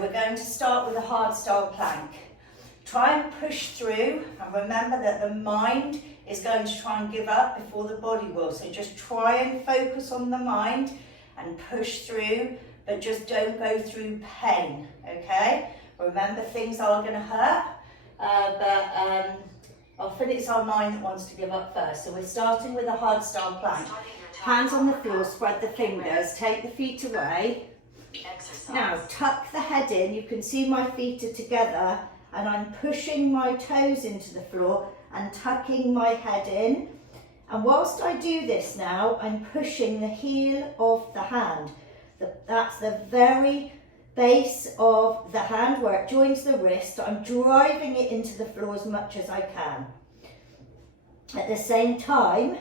We're going to start with a hard style plank. Try and push through, and remember that the mind is going to try and give up before the body will. So just try and focus on the mind and push through, but just don't go through pain, okay? Remember, things are going to hurt, but often it's our mind that wants to give up first. So we're starting with a hard style plank. Hands on the floor, spread the fingers, take the feet away. Now tuck the head in. You can see my feet are together and I'm pushing my toes into the floor and tucking my head in. And whilst I do this now, I'm pushing the heel of the hand. That's the very base of the hand where it joins the wrist. I'm driving it into the floor as much as I can. At the same time,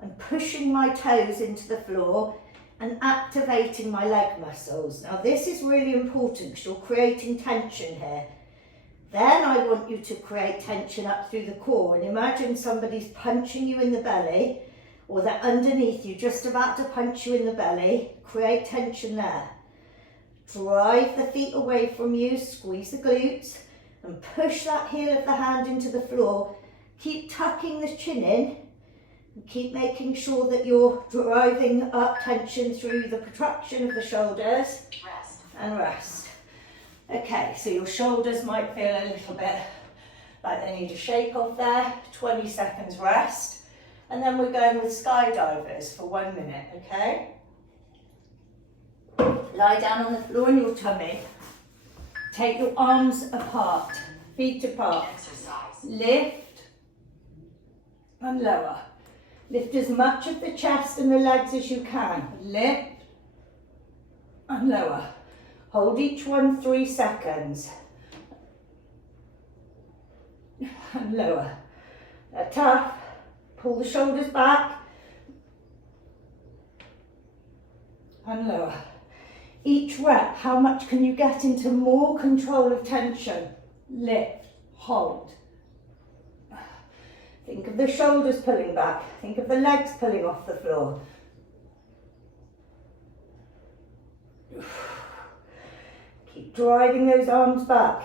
I'm pushing my toes into the floor and activating my leg muscles. Now this is really important because you're creating tension here. Then I want you to create tension up through the core, and imagine somebody's punching you in the belly, or they're underneath you, just about to punch you in the belly. Create tension there. Drive the feet away from you, squeeze the glutes, and push that heel of the hand into the floor. Keep tucking the chin in, and keep making sure that you're driving up tension through the protraction of the shoulders. Rest. And rest. Okay, so your shoulders might feel a little bit like they need a shake off there. 20 seconds rest. And then we're going with skydivers for 1 minute, okay? Lie down on the floor on your tummy. Take your arms apart, feet apart. Exercise. Lift and lower. Lift as much of the chest and the legs as you can. Lift and lower. Hold each one 3 seconds. And lower. They're tough. Pull the shoulders back. And lower. Each rep, how much can you get into more control of tension? Lift, hold. Think of the shoulders pulling back. Think of the legs pulling off the floor. Keep driving those arms back.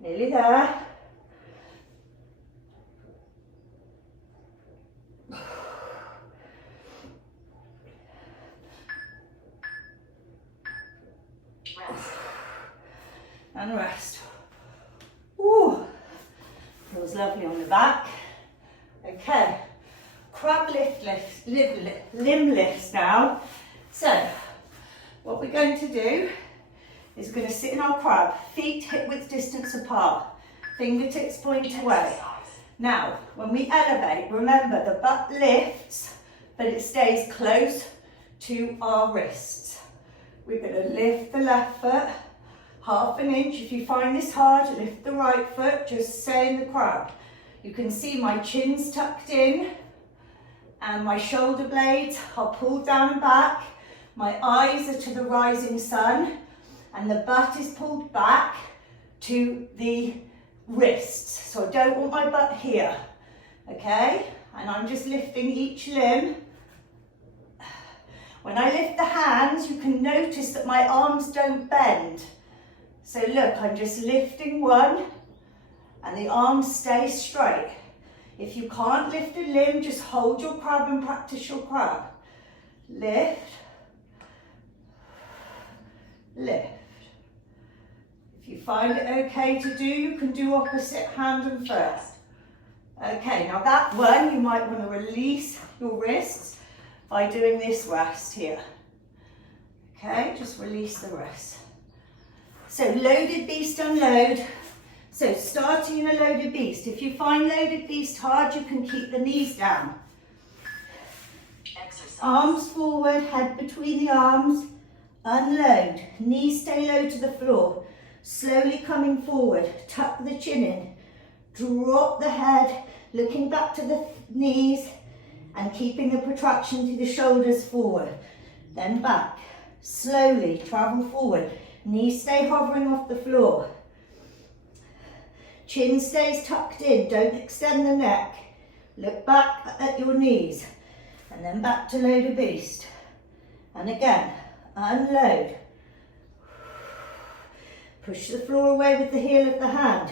Nearly there. And rest. Ooh, feels lovely on the back. Okay, crab limb lifts now. So, what we're going to do is we're going to sit in our crab, feet hip width distance apart, fingertips point away. Now, when we elevate, remember the butt lifts, but it stays close to our wrists. We're going to lift the left foot, 1/2 inch. If you find this hard, lift the right foot, just stay in the crab. You can see my chin's tucked in and my shoulder blades are pulled down and back. My eyes are to the rising sun and the butt is pulled back to the wrists. So I don't want my butt here, okay? And I'm just lifting each limb. When I lift the hands, you can notice that my arms don't bend. So look, I'm just lifting one and the arms stay straight. If you can't lift a limb, just hold your crab and practice your crab. Lift, lift. If you find it okay to do, you can do opposite hand and foot. Okay, now that one, you might want to release your wrists by doing this rest here. Okay, just release the wrists. So loaded beast, unload. So starting in a loaded beast. If you find loaded beast hard, you can keep the knees down. Exercise. Arms forward, head between the arms. Unload. Knees stay low to the floor. Slowly coming forward. Tuck the chin in. Drop the head, looking back to the knees and keeping the protraction to the shoulders forward. Then back. Slowly travel forward. Knees stay hovering off the floor. Chin stays tucked in, don't extend the neck. Look back at your knees and then back to loaded beast. And again, unload. Push the floor away with the heel of the hand.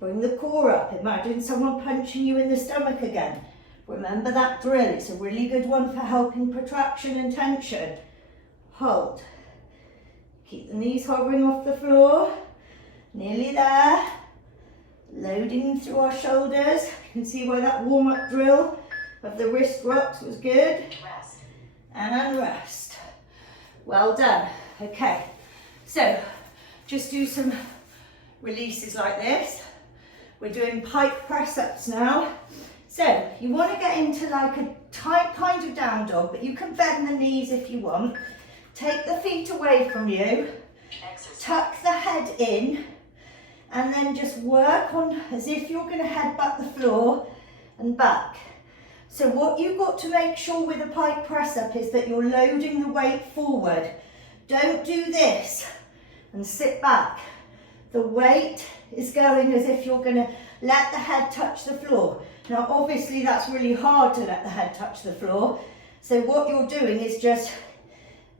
Bring the core up. Imagine someone punching you in the stomach again. Remember that drill. It's a really good one for helping protraction and tension. Hold. Keep the knees hovering off the floor. Nearly there. Loading through our shoulders. You can see why that warm-up drill of the wrist rocks was good. Rest. And unrest. Well done. Okay, so just do some releases like this. We're doing pike press-ups now. So you want to get into like a tight kind of down dog, but you can bend the knees if you want. Take the feet away from you. Exercise. Tuck the head in, and then just work on as if you're going to headbutt the floor and back. So what you've got to make sure with a pike press up is that you're loading the weight forward. Don't do this and sit back. The weight is going as if you're going to let the head touch the floor. Now obviously that's really hard to let the head touch the floor. So what you're doing is just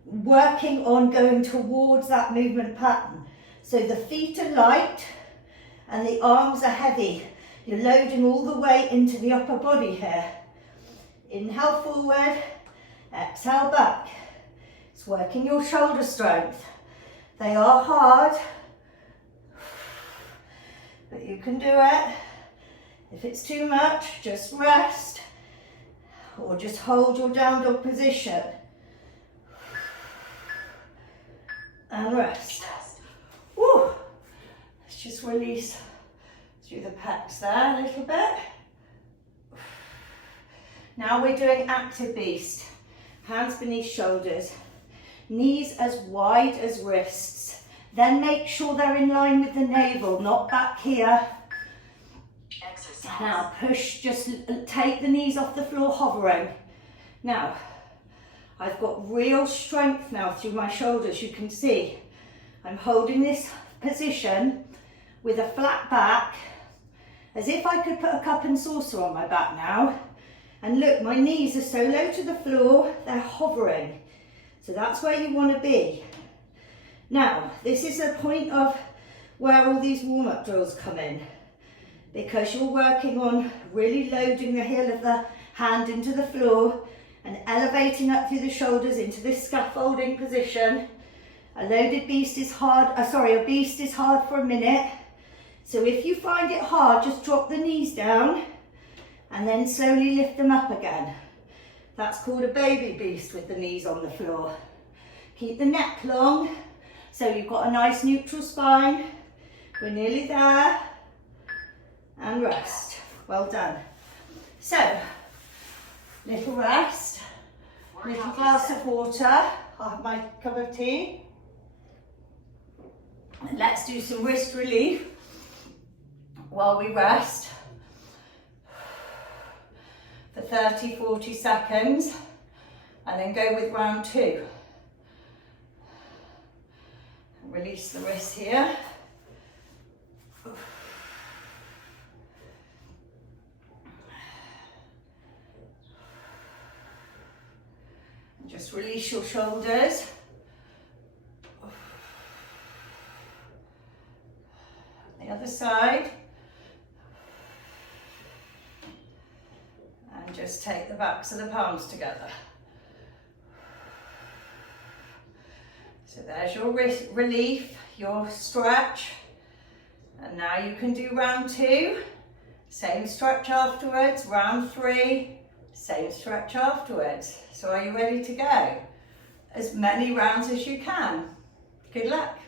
working on going towards that movement pattern. So the feet are light and the arms are heavy. You're loading all the weight into the upper body here. Inhale forward, exhale back. It's working your shoulder strength. They are hard, but you can do it. If it's too much, just rest or just hold your down dog position. And rest. Woo. Let's just release through the pecs there a little bit. Now we're doing active beast. Hands beneath shoulders. Knees as wide as wrists. Then make sure they're in line with the navel, not back here. Exercise. Now push, just take the knees off the floor, hovering. Now, I've got real strength now through my shoulders, you can see. I'm holding this position with a flat back, as if I could put a cup and saucer on my back now. And look, my knees are so low to the floor, they're hovering. So that's where you want to be. Now, this is a point of where all these warm-up drills come in, because you're working on really loading the heel of the hand into the floor and elevating up through the shoulders into this scaffolding position. A loaded beast is hard, a beast is hard for a minute. So if you find it hard, just drop the knees down and then slowly lift them up again. That's called a baby beast with the knees on the floor. Keep the neck long, so you've got a nice neutral spine. We're nearly there. And rest. Well done. So, little rest, little glass of water. I'll have my cup of tea. And let's do some wrist relief while we rest for 30-40 seconds, and then go with round 2. Release the wrist here. And just release your shoulders. The other side. And just take the backs of the palms together. So there's your wrist relief, your stretch. And now you can do round 2. Same stretch afterwards. Round 3, same stretch afterwards. So are you ready to go? As many rounds as you can. Good luck.